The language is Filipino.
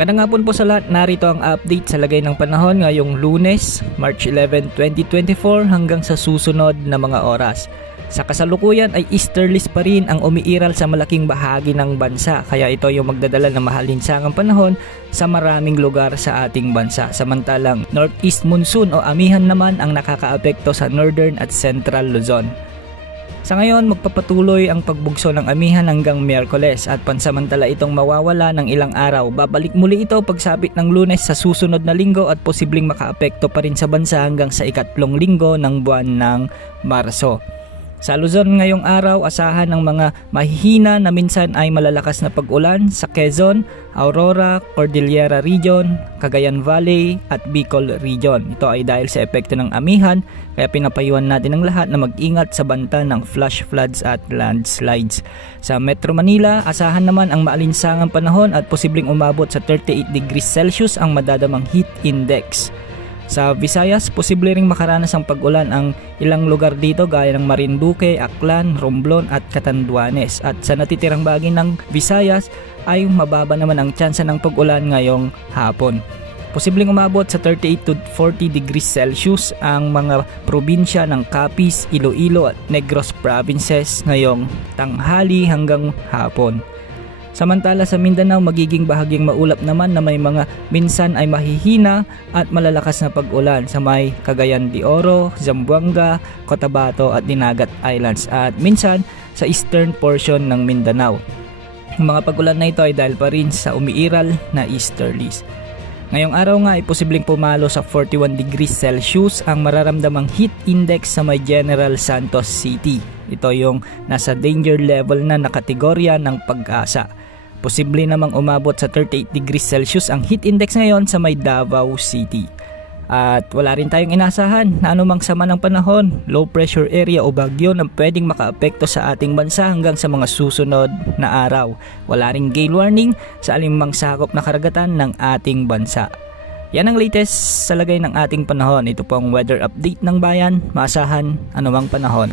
Magandang hapon po sa lahat. Narito ang update sa lagay ng panahon ngayong Lunes, March 11, 2024 hanggang sa susunod na mga oras. Sa kasalukuyan ay easterlies pa rin ang umiiral sa malaking bahagi ng bansa, kaya ito yung magdadala ng mahalinsangang panahon sa maraming lugar sa ating bansa. Samantalang northeast monsoon o amihan naman ang nakakaapekto sa northern at central Luzon. Sa ngayon, magpapatuloy ang pagbugso ng amihan hanggang Miyerkules at pansamantala itong mawawala ng ilang araw. Babalik muli ito pagsapit ng Lunes sa susunod na linggo at posibleng makaapekto pa rin sa bansa hanggang sa ikatlong linggo ng buwan ng Marso. Sa Luzon ngayong araw, asahan ng mga mahihina na minsan ay malalakas na pag-ulan sa Quezon, Aurora, Cordillera Region, Cagayan Valley at Bicol Region. Ito ay dahil sa epekto ng amihan, kaya pinapayuhan natin ang lahat na mag-ingat sa banta ng flash floods at landslides. Sa Metro Manila, asahan naman ang maalinsangang panahon at posibleng umabot sa 38 degrees Celsius ang madadamang heat index. Sa Visayas, posible ring makaranas ang pag-ulan ang ilang lugar dito gaya ng Marinduque, Aklan, Romblon at Catanduanes. At sa natitirang bahagi ng Visayas ay mababa naman ang tsansa ng pag-ulan ngayong hapon. Posibleng umabot sa 38 to 40 degrees Celsius ang mga probinsya ng Capiz, Iloilo at Negros provinces ngayong tanghali hanggang hapon. Samantala sa Mindanao, magiging bahagyang maulap naman na may mga minsan ay mahihina at malalakas na pag-ulan sa may Cagayan de Oro, Zamboanga, Cotabato at Dinagat Islands at minsan sa eastern portion ng Mindanao. Ang mga pag-ulan na ito ay dahil pa rin sa umiiral na easterlies. Ngayong araw nga ay posibleng pumalo sa 41 degrees Celsius ang mararamdamang heat index sa may General Santos City. Ito yung nasa danger level na kategorya ng pag-asa. Posible namang umabot sa 38 degrees Celsius ang heat index ngayon sa may Davao City. At wala rin tayong inasahan na anumang sama ng panahon, low pressure area o bagyo na pwedeng makaapekto sa ating bansa hanggang sa mga susunod na araw. Wala ring gale warning sa alinmang sakop na karagatan ng ating bansa. Yan ang latest sa lagay ng ating panahon. Ito po ang weather update ng bayan. Maasahan anumang panahon.